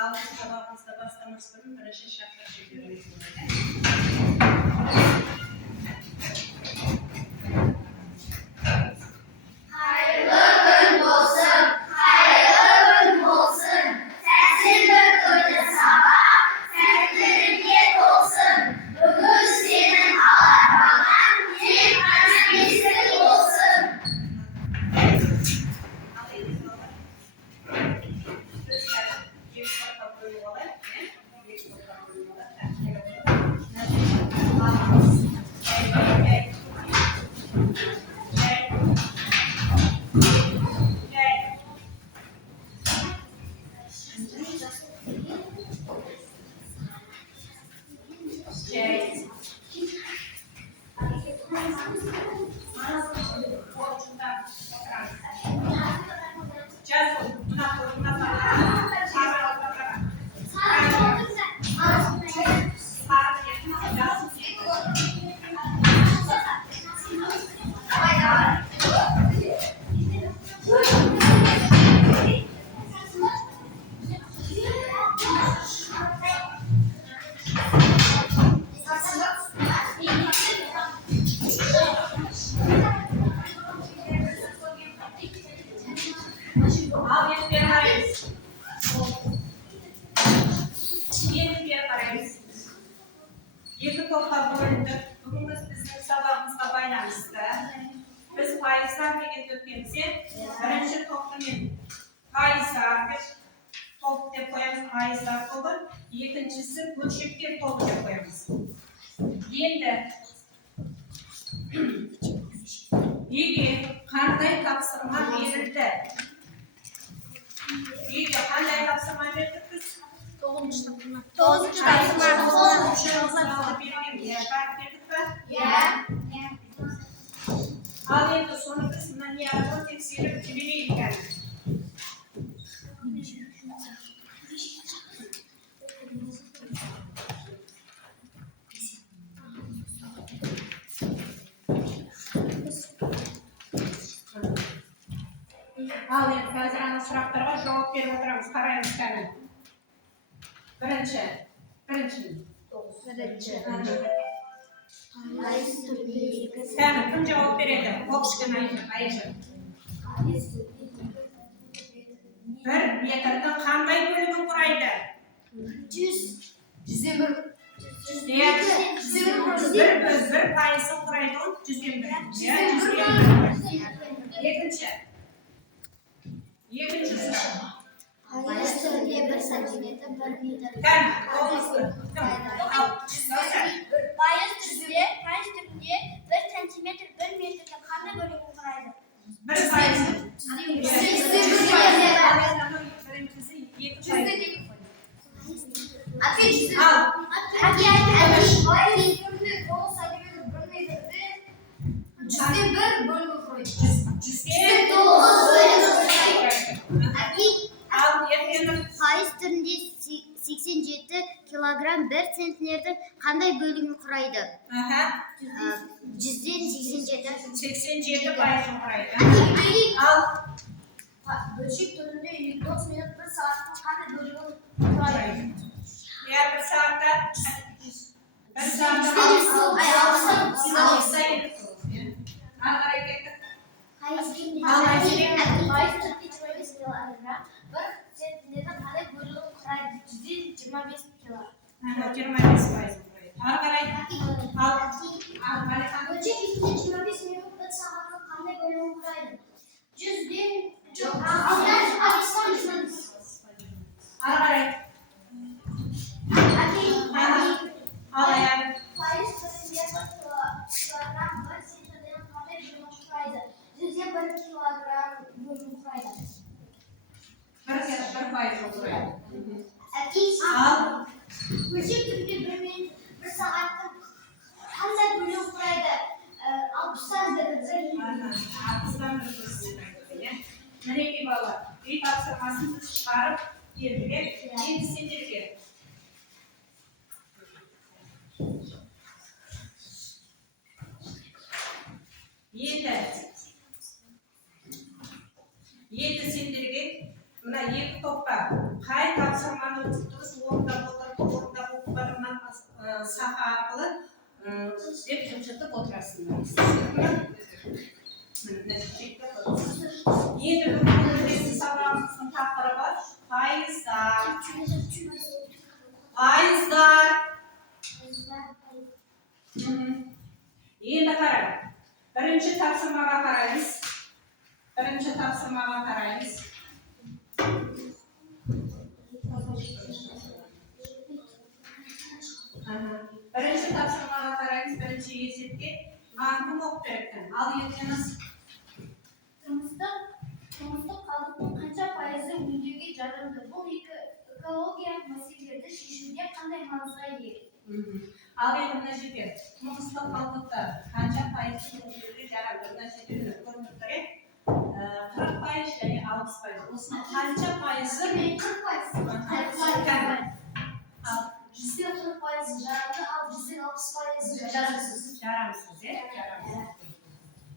Altı tabağımızda bastırmasının karışık şartlar çekiyoruz. Yedi topla bölündük. Bugün bizim sabahımızda bayramımızda. Biz faizler degan dökemizi birinchi to'pni faizlar top deb qo'yamiz, faizlar to'pi. Ikkinchisi bo'lshaklar to'pi deb qo'yamiz. Endi qanday topshirma berildi? Qanday topshirma berdik biz? 9-sınıfına. 9-sınıfına. Al endi sonra kısmından yardım teksirip cibini geldi. Al endi hozir ana so'roqlarga javob berib o'tiramiz. Qaraymiz qani. Birinchi. Qani kim javob beradi? O'qishga aytib. Bir metrda qanday bo'limi quraydi? 100. 101. Bir foizi quraydi 101. Yedinchi so'roq. Faiz turli 1 santimetr 1 metr. Qani, Faiz turli 1 santimetr 1 metrga qanday bo'limi quraydi? Bir foizi. Faiz turli 87 kilogram 1 sentnerdir qanday bo'limi quraydi? 187. 87 foizi quraydi. Al. Bölüşük turli 190 minut 1 soatda qanday bo'limi quraydi? Ya bir saatte Mereka bawa, ini tafsirmasını çıkarıp yerine sindirge. Yeter. Енді сендерге мына екі топқа қай тапсырманы дұрыс орындап отырып мына сақа арқылы деп жылжытып отырасыңдар. Енді бүгінгі сабағымыздың тақырыбы пайыздар. Енді қарай. Бірінші тапсырмаға қараймыз. Бірінші тапсырмаға қараймыз. Бірінші есепке маған кім оқып береді? Ал ертеңіз. Тұрмыстық қалдықтың қанша пайызы өңдеуге жарамды? Бұл экологиялық мәселелерді шешуде қандай маңызға ие? Ал енді мына жерде тұрмыстық қалдықтар қанша пайызы өңдеуге жарамды? Мына жерде көрініп тұр. 40% және 60%. Осының қанша пайызы? 40% жарамды, ал 60% жарамсыз. Жарамсыз,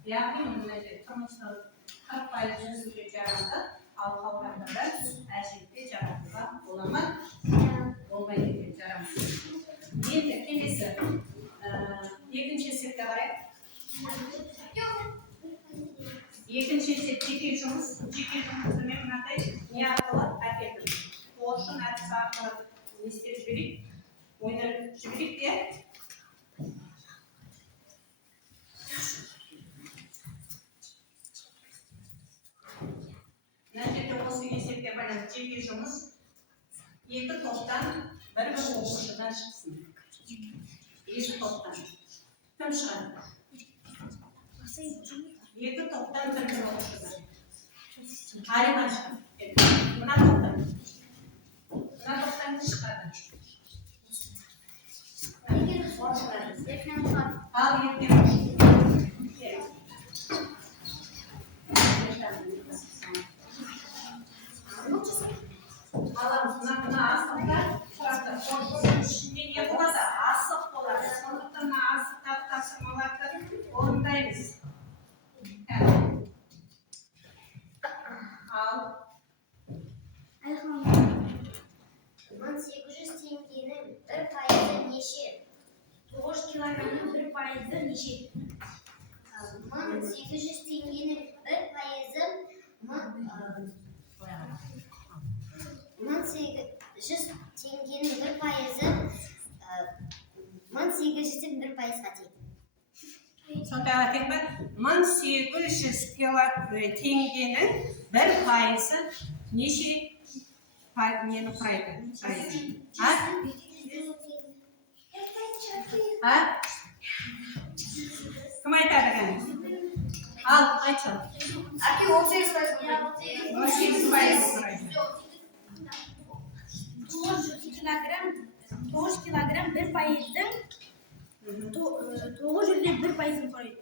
яғни мына жерде тұрмыстық 40% өңдеуге жарамды, ал қалғандары әжетте жарамдыға бола ма? Болмайды екен, жарамсыз. Енді келесі екінші есепке қарайық. Екінші есеп жеке жұмысты мен мынадай не арқылы әкелдім. Қоршын әдісі арқылы не істеп жіберейік? Ойнап жіберейік те. Мына жерде осы есепке байланысты жеке жұмыс екі топтан бір оқушыдан шықсын. Екі топтан. Кім шығады? Екі топтан бір оқушыдан. Алиман шығады. Мына топтан. Мына топтан не шығады? Ал ертең. Аламыз, мына асықтар тұрады. Қоршының ішінде не болады? Асық болады. Сондықтан мына асықтар тапсырмаларды орындаймыз. Ал 1800 теңгенің 1% неше? 9 килограммның 1% неше? 1800 теңгенің 1%-ы 1800 теңгенің 1%-ы 1800-ден 1%-ға тең. сонда айтайық ба? 1800 теңгенің 1%-ы неше нені құрайды? Кім айтады екен? Ал, айтшы. 18% құрайды. 9 килограмм 1%-дің 900-ден 1%-ін құрайды.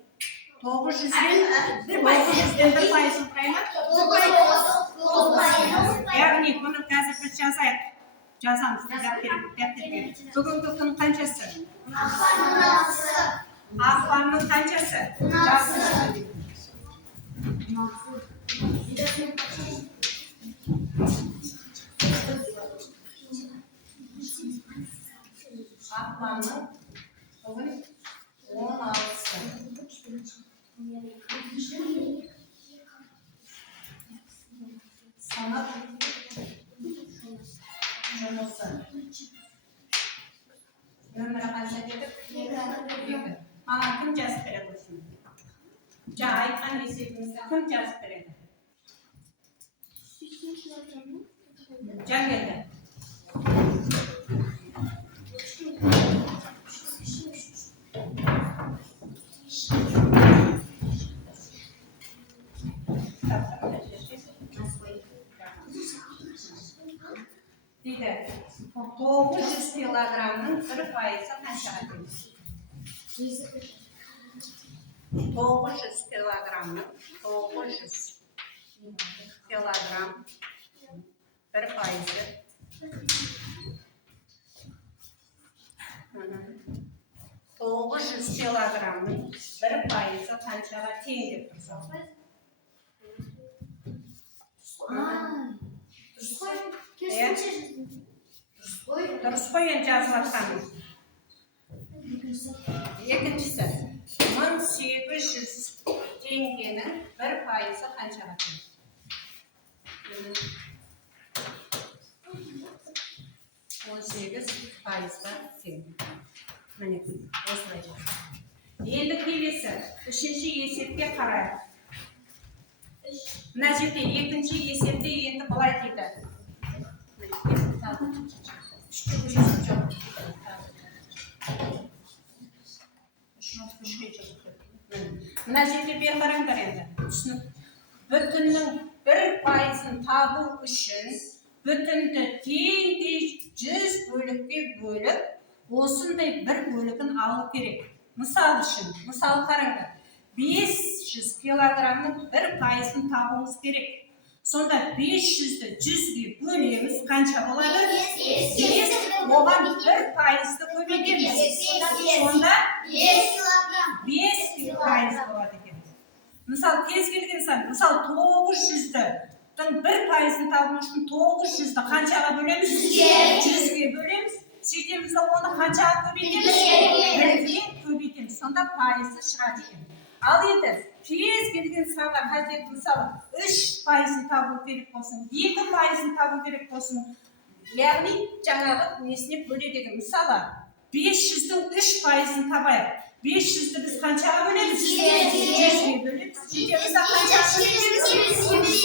900-ден 1%-ін құрайды ма? Яғни бұны қазір біз жазайық. Жазамыз дәптерге. Бүгінгі күн қаншасы? Ақпанның қаншасы? Ақпанның бүгін 16-сы. Санат жұмысы. Нөмірі қанша дедік? 2. Маған кім жазып береді осыны? Жаңа айтқан есебімізді кім жазып береді? Жаңелді. Дейді, 900 килограмның 1%-ы қаншаға тең? 900 килограмның 1%-ы 900 килограмның 1%-ы қаншаға тең деп тұрсақ? Дұрыс қой енді жазып жатқаным. Екіншісі, 1800 теңгенің 1% қаншаға тең? 18%-ға тең. Міне, осылай жазып. Енді келесі, үшінші есепке қарайық. Мына жерде екінші есепте енді былай дейді. Мына жерде бер қараңдар енді. Бүтіннің 1%-ын табу үшін бүтінді теңде 100 бөлікке бөліп, осындай бір бөлігін алу керек. Мысал үшін, мысал қараңдар. 500 килограммның 1%-ын табуымыз керек. Сонда 500-ді 100-ге бөлеміз, қанша болады? 5, оған 1%-ды көбейтеміз. Сонда 5 болады екен. Мысал, кез келген сан, мысал 900-дің 1%-ын табу үшін 900-ді қаншаға бөлеміз? 100-ге бөлеміз. Сөйтеміз, оны қаншаға көбейтеміз? 1-ге көбейтеміз. Сонда пайызы шығады екен. Ал енді, кез келген санға қажет, мысалы, 3%-ын табу керек болсын, 2%-ын табу керек болсын, яғни жаңағы несіне бөле деген. Мысалы, 500-дің 3%-ын табайық. 500-ді біз қаншаға бөлеміз? 100-ге бөлеміз. Сөйтеміз, қаншаға бөлеміз?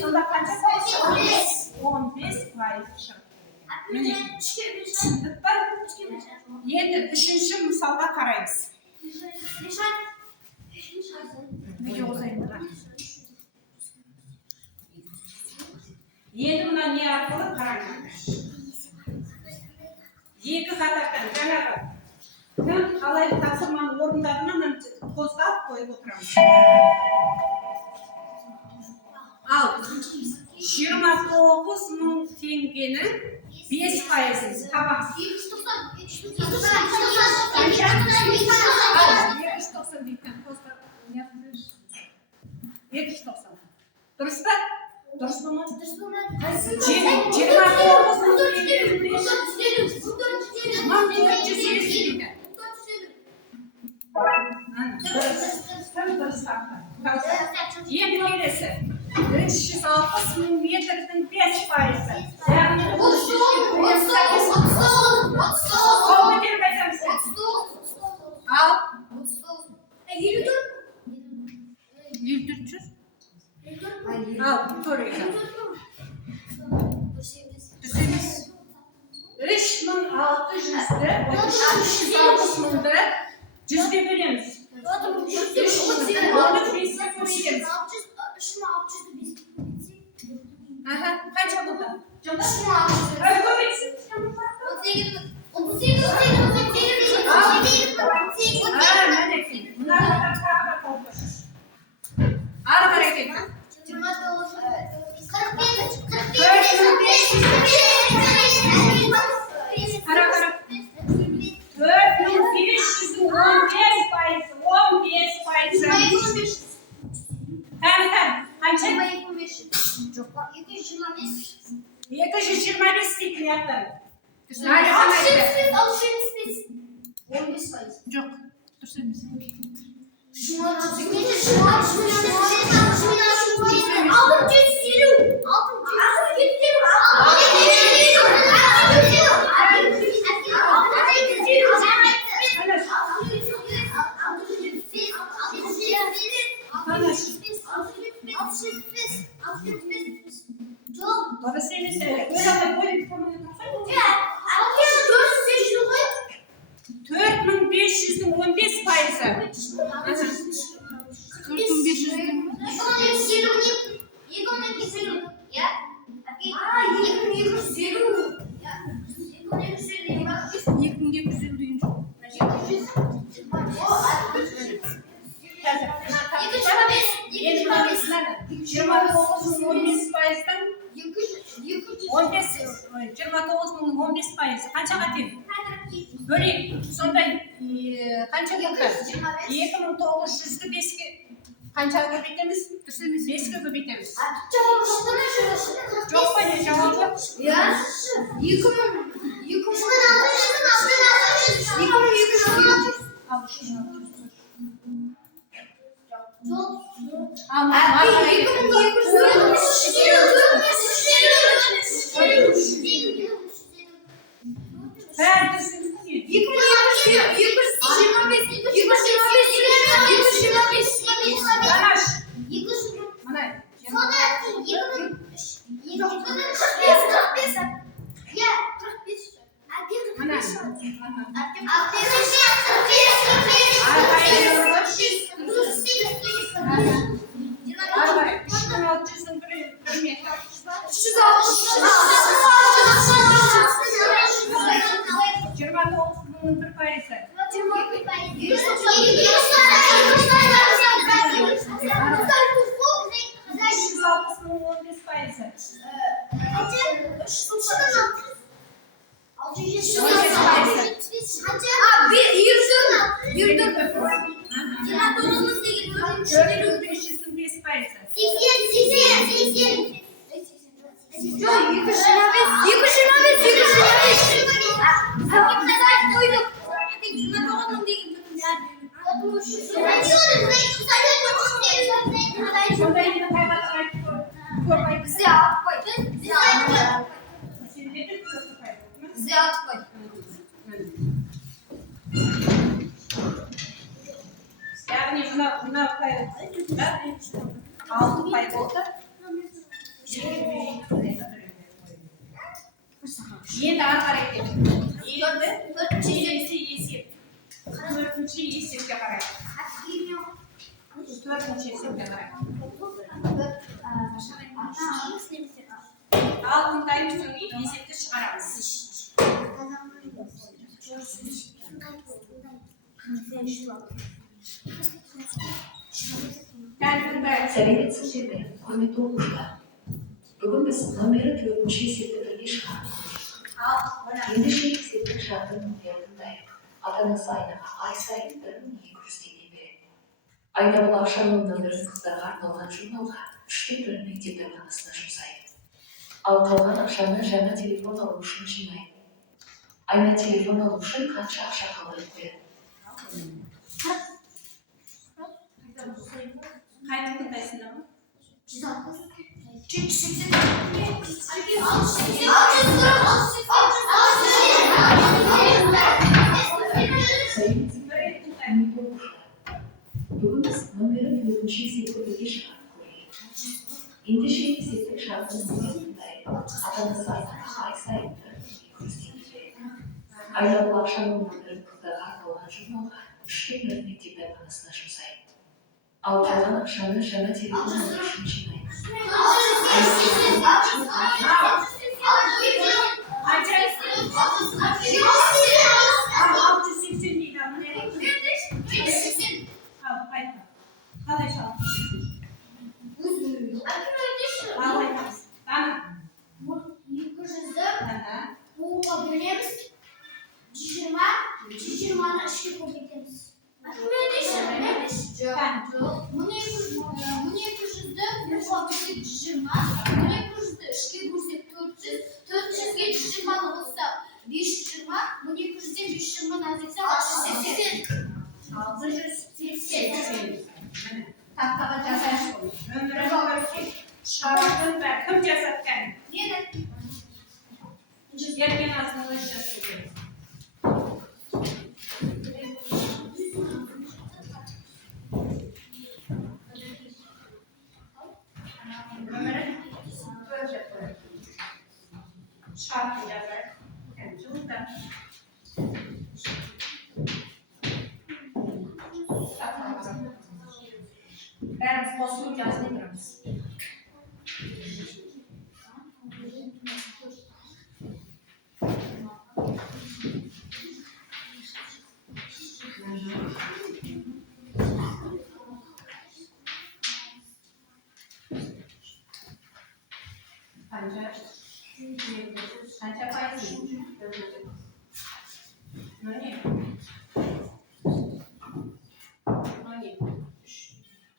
Сонда қанша пайыз шығады? 15% шығады. Міне, түсіндік па? Енді үшінші мысалға қараймыз. Енді мына не арқылы қараңыз. Екі қатардан жаңағы кім қалай тапсырманы орындағанын қозғап қойып отырамыз. Ал 29.000 теңгенің 5%-ын табамыз. 290. Дұрыс па? Дұрыс па? 29.000 енді келесі 360.000 метрдің 5%. Яғни 360.000'ды 100'ge bölemiz. Kaça buldu? Қаншаға тең? Бөлейік. Сонда қанша болды? 2900-ді 5-ге Qancha ko'paytamiz? 5 ga ko'paytamiz. Çok Yo'q, qo'y, javobni. Ya. Yıkımın. Yani buna altı pay oldu. Yedi hareket. Yedi. Dördüncü yesip. Dördüncü yesip yaparak. Dördüncü yesip yaparak. Altındaymış çünkü yesipte çıkaramaz. Совет сусіди, орнітолога. Бүгін біз номері 4-ші есепті шығардық. Ендеше есептік шартының ұятындайық. Ата-анасы айнаға ай сайын 1200 теңге береді. Айна бұл ақшаның нөмірін қыздарға арналған журналға 3-4 мектеп дәмханасына жұмсайды. Ал қалған ақшаны жаңа телефон алу үшін жинайды. Айна телефон алу үшін қанша ақша қалдырып қояды? Kaydını kıtaysın ama. 380. Бүгін біз номері 4-ші есепті шығардық. Ендеше есептік шартының ұятындайық. Ата-анасы айнаға ай сайын 1200 теңге береді. Айна бұл ақшаның нөмірін қыздарға арналған журналға 3-4 мектеп дәмханасына жұмсайды. Ал қалған ақшаны жаңа телефон алу үшін жинайды. Şartın ver, kim cesatken? Yerken aslında cesatken. Şartı yazar. Yani çok da. Ben bozulup yazmayacağım. Kanca faiz. Ne? Ne?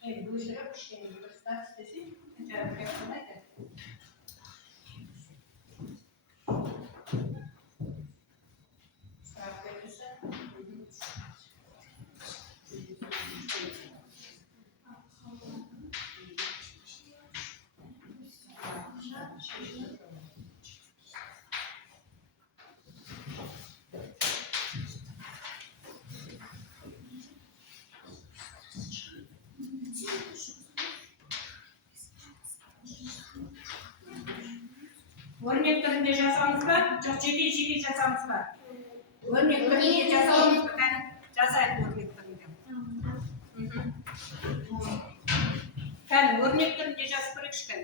Evet, bu işe Jarabı yapılmaydı. Şarap yapıyorsa. Örnek türünde yazamız var, çok ciddi yazamız var. Örnek türünde yazamız var, yani yazayım örnek türünde. Yani örnek türünde yazıp bırakışkan.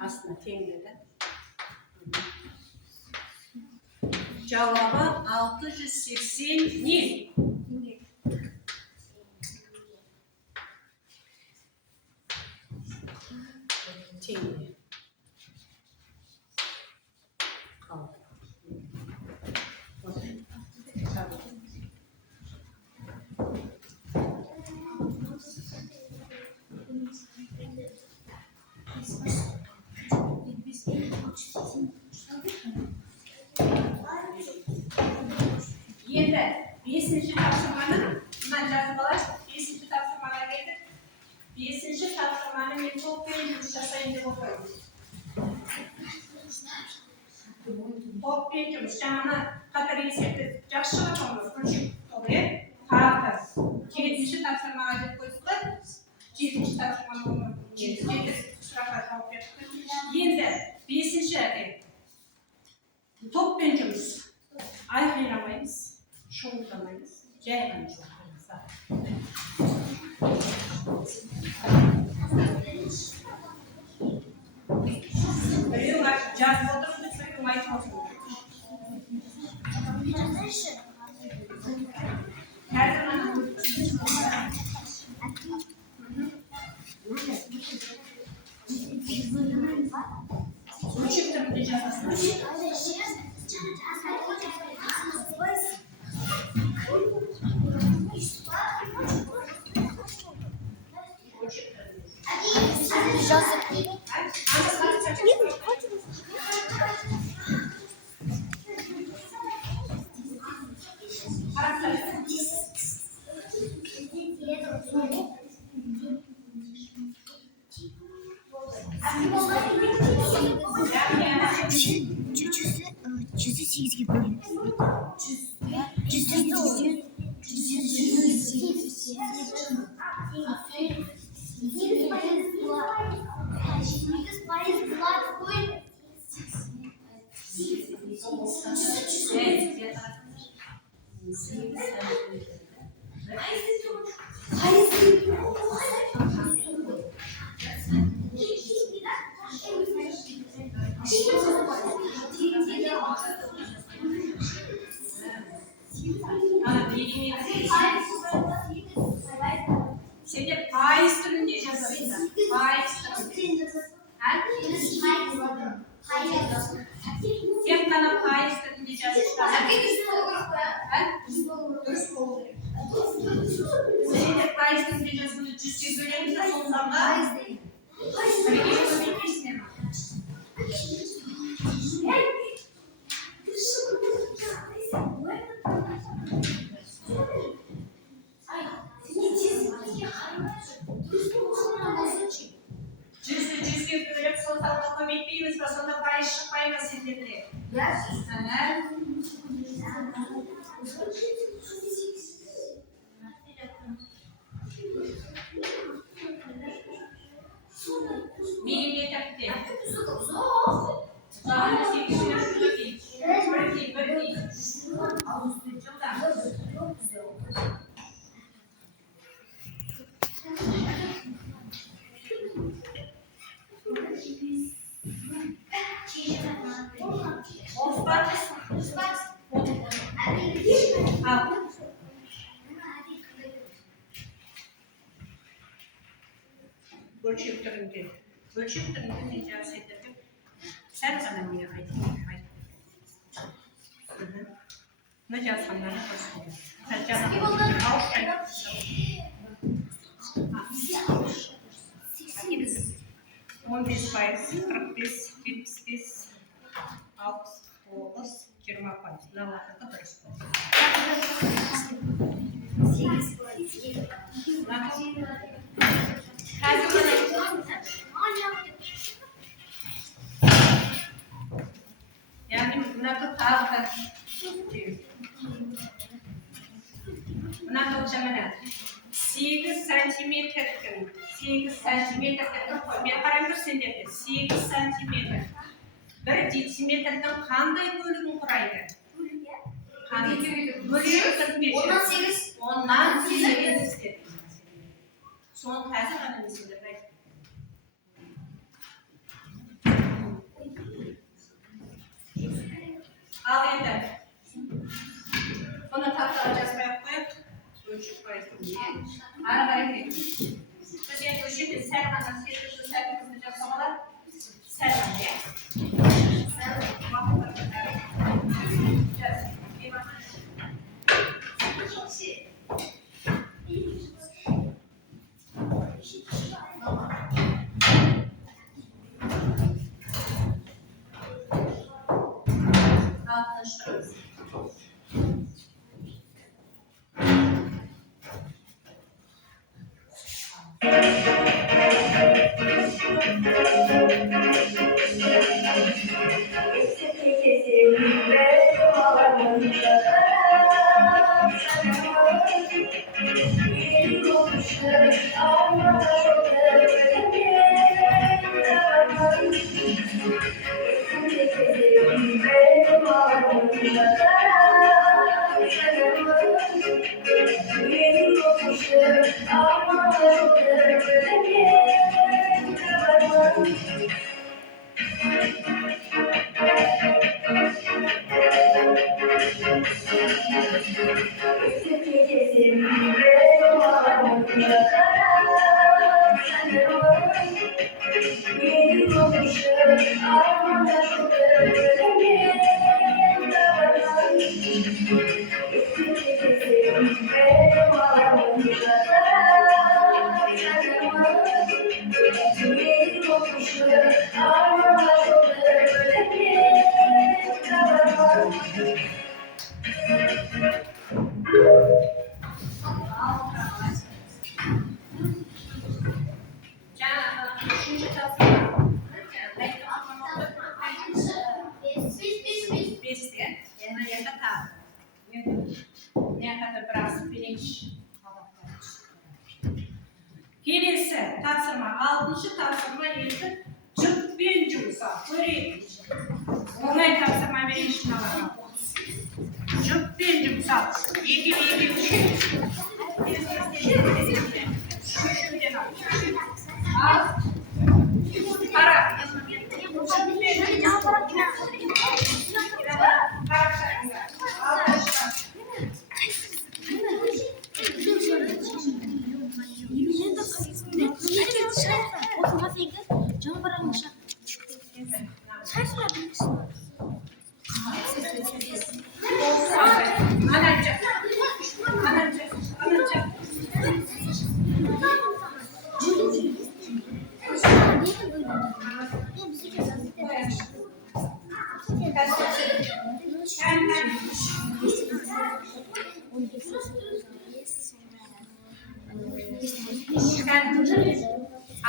Aslında tengede. Cevabı 680. Tenge. Kaldı. Енді 5-ші тапсырманы мына жазып алайық. 5-ші тапсырмаға келдік. 5-ші тапсырманы мен топпен жұмыс жасайын деп отырмын. Топпен жұмыс. Жаңа қатар есепті жақсы шығатамыз. Күншік тобы. Тағы келесінші тапсырмаға деп қойдық қой. 7-ші тапсырманы 7 сұраққа жауап бердік. Енді 5-ші топпен жұмыс. Айқайламаймыз, шоңдамаймыз, жай ғана жоқтаймыз. Біреу жазып отырмыз, біреу айтып отырмыз. Қазір ғана өлшеп түрінде жазасыз. Cüzü 8'e bölün. Cüzü Şimdi faiz türünde yazarız. Faiz türünde. Tek tane faiz türünde yazarız. Şimdi faiz türünde yazarız. Cüz'i bölelim de sonunda faiz değil. Cüz'ü bölüp sonunda komitliyiz ve sonunda faiz çıkmayı sildirdi. Bilgi takdir. Daha sevgili değil. Böyle değil. Al. Ölçüp turuncu. Ölçüp turuncu icaz edelim. Sen sana mı yapayım? Ne yazsanlar ne olsun? Sen canım. Al şöyle. 15 faiz, 45, 75, 60, 20 faiz. Ne var da burası? Yani buna tutar. Buna tutacağım. 8 santimetr'ın 8 santimetr'ın men qarang senderde 8 santimetr. Bir decimetr'dan qanday bölügün quraydi? Bölügü 45. Ondan 8 dedi. Son hozir qanday misollar ayt. Al endi. Buni taxtaga yozib qo'yib ölçüp koyalım. Ara biz yani ölçüp sermandan seçiyoruz, sermandan yapsamalar serman diye. Altmıştırız. Kelesi tapsırma, 6. tapsırma eti cırt ben cımsa, göreyim. Onay tapsırma verilişine var. Cırt ben cımsa, yedi. Al. Para.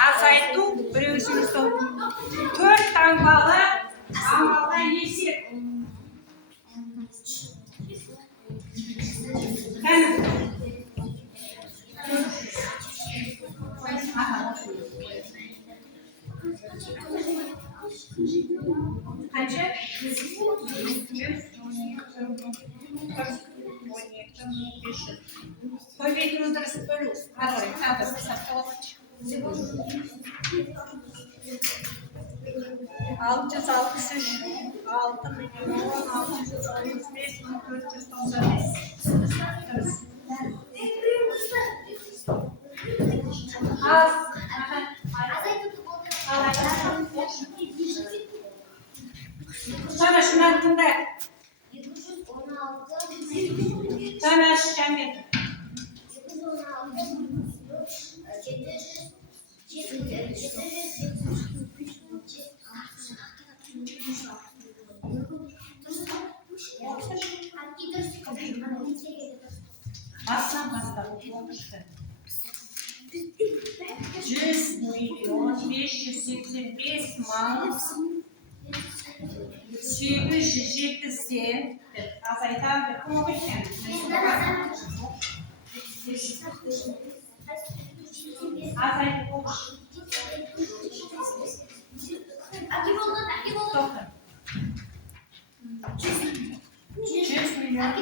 Azaytu birinci sol. 4 tangala amalda yeşil. Kaçı? Koy bekliyoruz arası böyle. Hadi oraya. Hadi oraya. 663 6 milyon 635 495 Azaytuvchi bo'ldi. Sana şundan tunda. 216 Sana şamil. 716 Bastan bastan. 100 milyon 585 man 877 azaytan ve konuşan. Azaytan konuş. Akif oldu. Doktor. 100 milyon.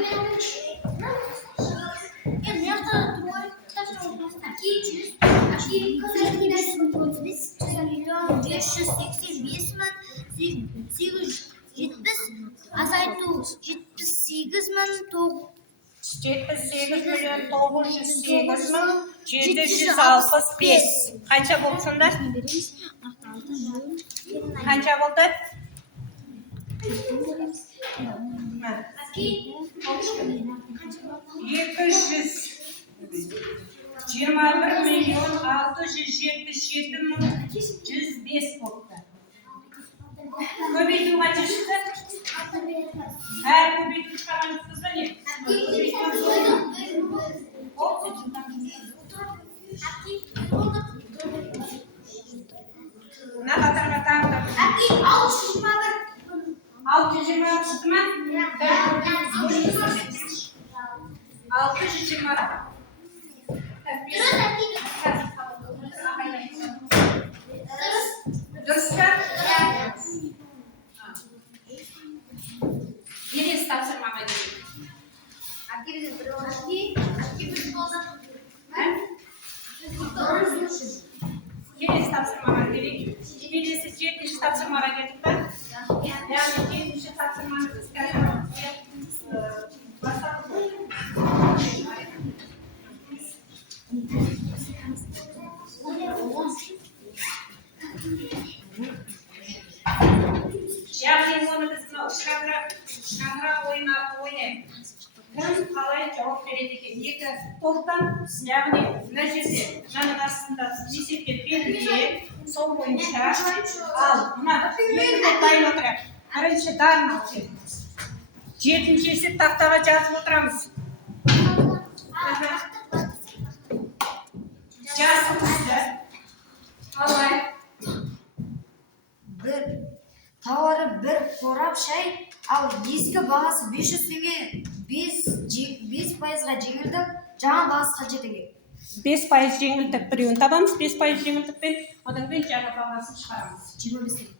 Azaytu 78 min 78 milyon 908 bin 765. Kaça bulsunlar? Kaça buldu? Ha. 221 milyon 677 bin 105 oldu. Köbeytü kaça çıktı? Her köbeytü çıkaran kızda ne? Ne kadar kadar? 620 çıktı mı? 620. Dörster. Yeni istasyonma gidiyor. Yeni istasyonma gidiyor. Birisi 70 istasyonma gidiyor. Yani 70 istasyonma gidiyor. Yani onu biz şamra oynayın. Kim kalay cevap verecek? İki toptan yani necesi aslında lisede bir son boyunca al. Buna bir toplayın oturak. Karınca darma olacak. 70'si taktağa yazıp oturamız. Жазыңызды. Алай. Тауары бір қорап шай, ал ескі бағасы 500 теңге 5%-ға жеңілдік, жаңа бағасы қанша теңге? 5% жеңілдік біреуін табамыз, 5% жеңілдікпен одан кейін жаңа бағасын шығарамыз. 25 теңге.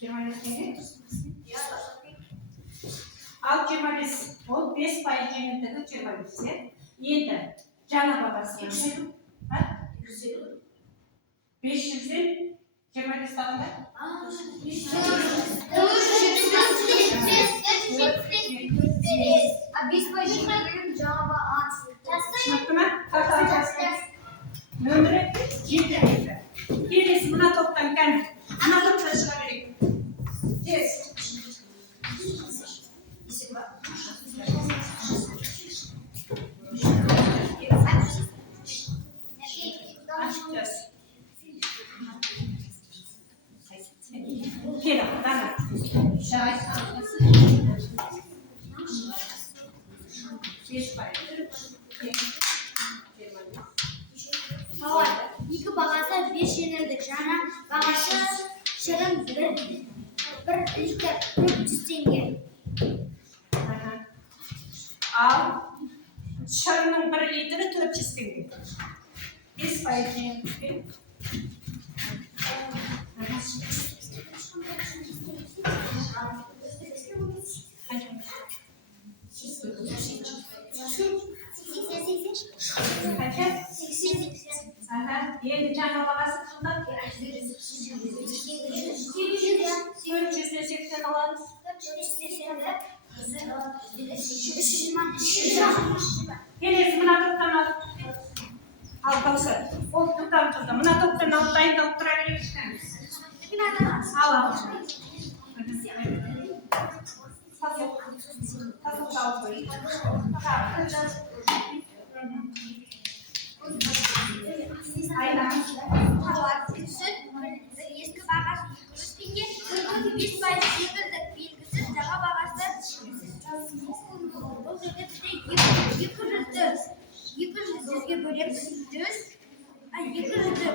25 теңге? Ал 25, ол 5% жеңілдігі 25. Енді жаңа бағасы 500-ден 25 табында? 5% жаңа бағасы. Шықты ма? Қартаға жазыңыз. Нөмірі 7. Келесі мына топтан кәні. Мына топтан шыға берейік. Тез. Келі, дана. Шай. 5%. Екі бағасы 5 жеңілдік, жаңа бағасы шығын 1 литр 400 теңге. Ал шығынның 1 литрі 400 теңге. 5% жеңілдікпен. Енді жаңа бағасы қандай? 480 аламыз. Келесі мына топтан ал. Ал қалса. Ол Alsın da. Buna toptan alıp dayındırıp durabilir işte. Al. Tasıl al koyayım. Aynen. Ескі бағасы 200 теңге, бес пайыз жеңілдік белгісі жаңа бағасы бұл жерде бізде 200-ге бөлеміз 200-ді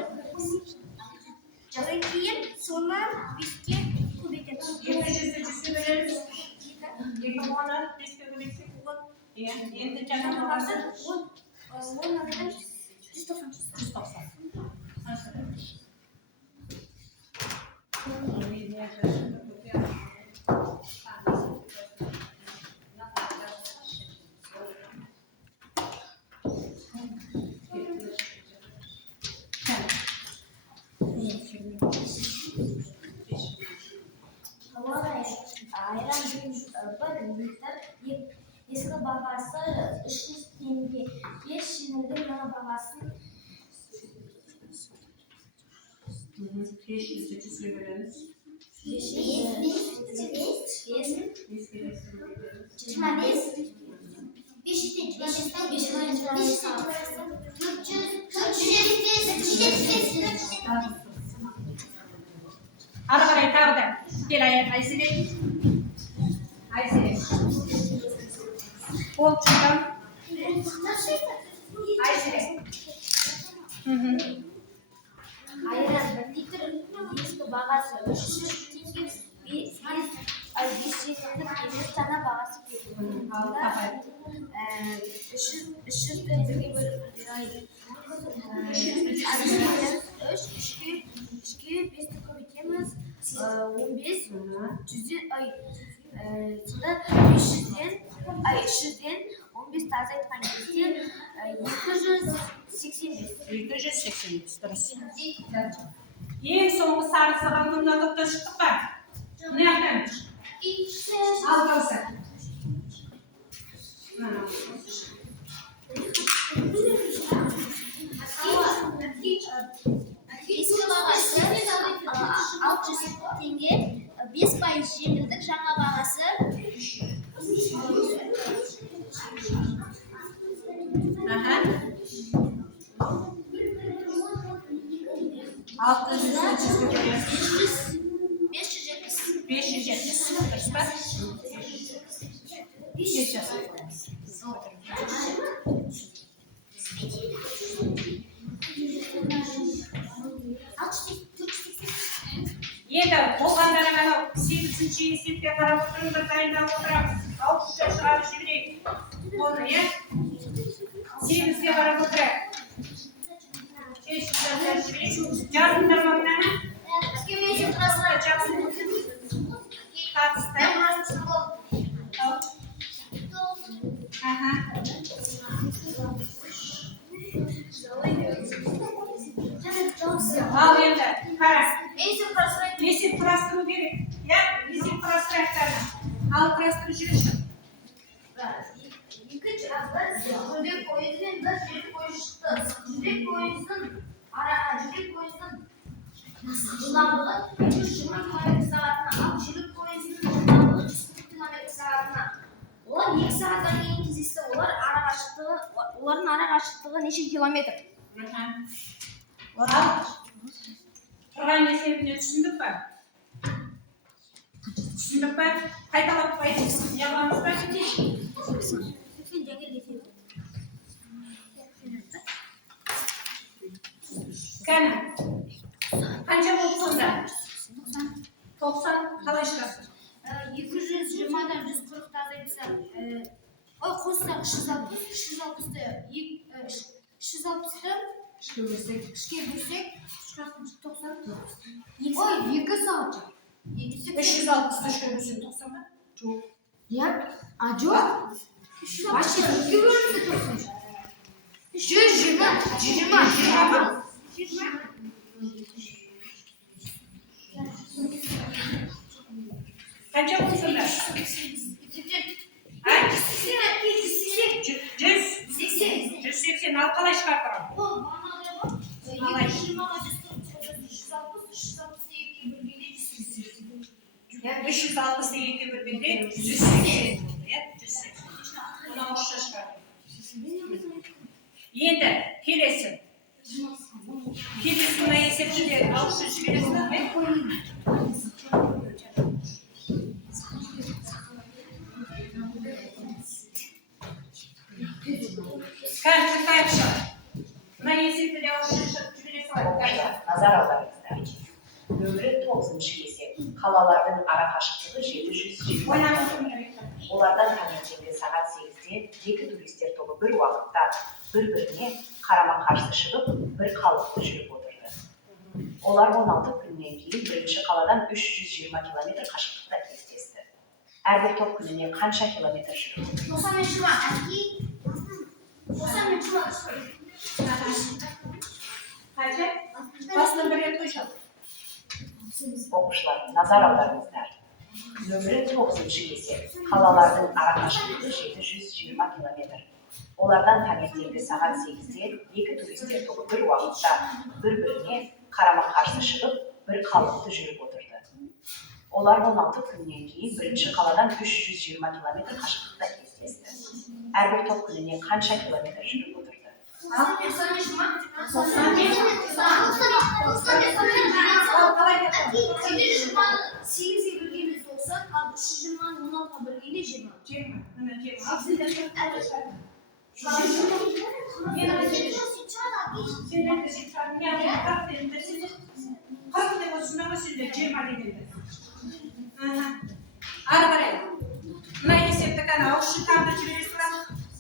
содан кейін соны 5-ке көбейтеміз. 200'ді 100'ге бөлеміз. 2 оны 5'ке бөлексек болады. Енді жаңа бағасы 190. Ayran 1 litr, ескі бағасы 300 теңге, 5 жеңілдік жаңа бағасы 500'ді 100'ге böleriz. 500. Ara karaya tağ da. Gel Aysel. Aysel. Kolçuktan. Aysel. Ayran 1 litr, ескі бағасы 300 теңге, 5 жеңілдік жаңа бағасы 300 теңгеге бөліп 3-ке 5-ті көбейтеміз 15 сонда 300-ден 15 азайтқан кезде 285 дұрыс. Ең соңғы сары сабағында тоқта шықтық па? Мына яқтан? Ал қалса. Ескі бағасы 600 теңге, 5 пайыз жеңілдік жаңа бағасы 570. Dұрыс па? Енді болғандары ғана 8-ші есепке қарап отырыңдар, дайындап отырамыз. 600'ға шығарып жіберейік. Оны, 8'ге қарап отырайық. 500'ға шығарып жіберейік. Жазыңдар ма мынаны? Қатысты. Ал енді, қара. Есеп құрастыру керек. Есеп құрастырайық. Ал құрастыру жүрші. Екінші жүрек пойызымен бір жүрек пойыз шықты. Жүрек пойыздың жылдамдығы 220 км/сағатына, ал жүрек пойызының жылдамдығы 140 км/сағатына. Олар 2 сағаттан кейін кездесті. Олардың ара қашықтығы неше километр? Тұрған есебіне түсіндік па? Түсіндік па? Қайталап қайтыңыз. Яғамыз ба? Кәні? Қанша болып сонда? 90 қалай шығасың? 220-дан 140 тазайса, қоссақ 360-ты 360-ты үшке бөлсек 90. 2 сағат. 360'ды үшке бөлсек 90 ба? Жоқ. Жоқ. Вообще 2 бөлінсе 90. 120. Қанша болып сонда? 180. Ал қалай шығартырам? 362 bir günde 180 oldu ya. 180. Ona oxşaşlar. Endi kelesi. Kelesini esepçiler alışveriş kelesini ve karşı karşı. Buna esepçiler alışveriş kelesi var. Оқушылар, назар аударыңыздар. Нөмірі 9-шы есеп. Қалалардың ара қашықтығы 720. Олардан таңертеңгі сағат 8-де екі туристер тобы бір уақытта бір-біріне қарама-қарсы шығып, бір қалыпты жүріп отырды. Олар 16 күннен кейін бірінші қаладан 320 километр қашықтықта кездесті. Әрбір топ күніне қанша километр жүріп отыр? 90 bin cuma. Kaçı? Basını bir yere koşalım. Оқушылар, назар аударыңыздар. Нөмірі 9-шы есеп. Қалалардың ара қашықтығы 720 километр. Олардан таңертеңгі сағат 8-де екі туристер тобы бір уақытта бір-біріне қарама-қарсы шығып, бір қалыпты жүріп отырды. Олар 16 күннен кейін бірінші қаладан 320 километр қашықтықта кездесті. Әрбір топ күніне қанша километр жүріп отырды?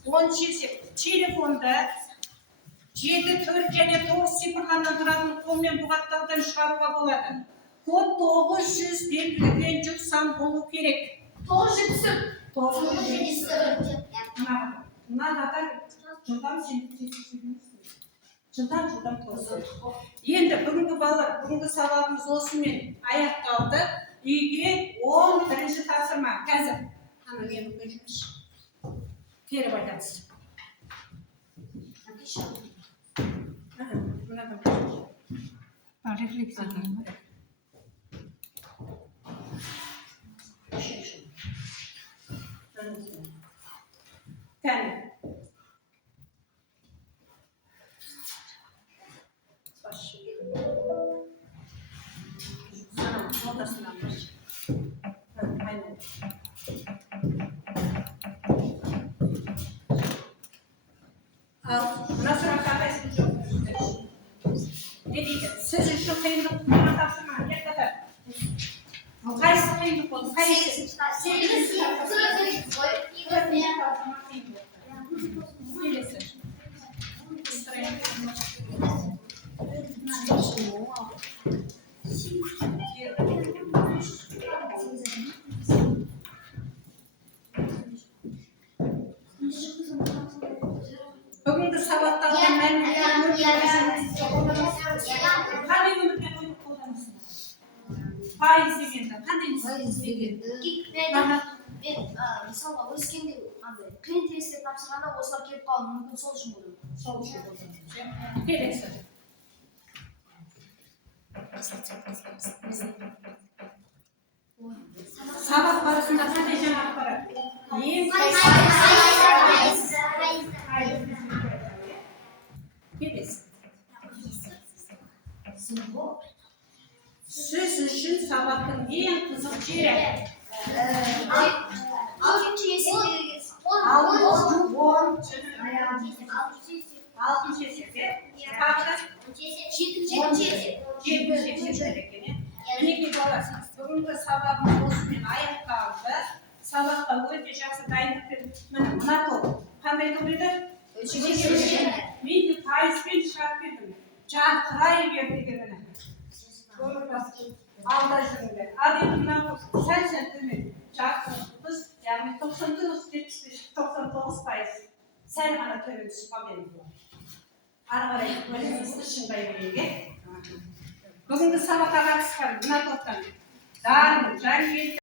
10 telefonda 7 4 және 9 сифрлардан тұратын қолмен бұғаттаудан шығаруға болады. Код 900 белгіленген жүк сан болу керек. 900. Мына қатар жылдам тосы. Енді бүгінгі балалар, бүгінгі сабағымыз осымен аяқталды. Үйге 11-ші тапсырма. Қазір. Кері байтамыз. Тәні. Ортасынан баш. Айналып. Ал, мына сұраққа қайсыңыз жоқ? Не дейді? Сіз үшін қиындық мына тапсырма, не қатар? Қайсы қиындық болды? Қайсы? Келесі. Бүгінгі сабақтағы қандай өмірге қолданысыңыз? Пайыз дегенді, қандай Мысалға, өскенде қиын тестер тапсырғанда осылар келіп қалуы мүмкін, сол үшін болды. Сол үшін болды. Келесі. Сабақ барысында қандай жаңалық бар? Келесі. Сіз үшін сабақтың ең қызық жері? 6-шы есепте 6-шы есепте тағы 7-шы есепте екен. Мінекей балалар, бүгінгі сабағымыз осымен аяқталды. Сабаққа өте жақсы дайындықпен мына топ. Қандай топ еді? Мен де пайызбен шығарып бердім. Жарқырай берді дегені. Алда жүріңдер. Ал енді мына сәл төмен. Жарқырыз, яғни 99-99%. Сәл ғана төмен түсіп қалген. Ары қарай өзіңізді шыңдай беруге. Бүгінгі сабаққа қатысқан мына топтан дарын, жаңгел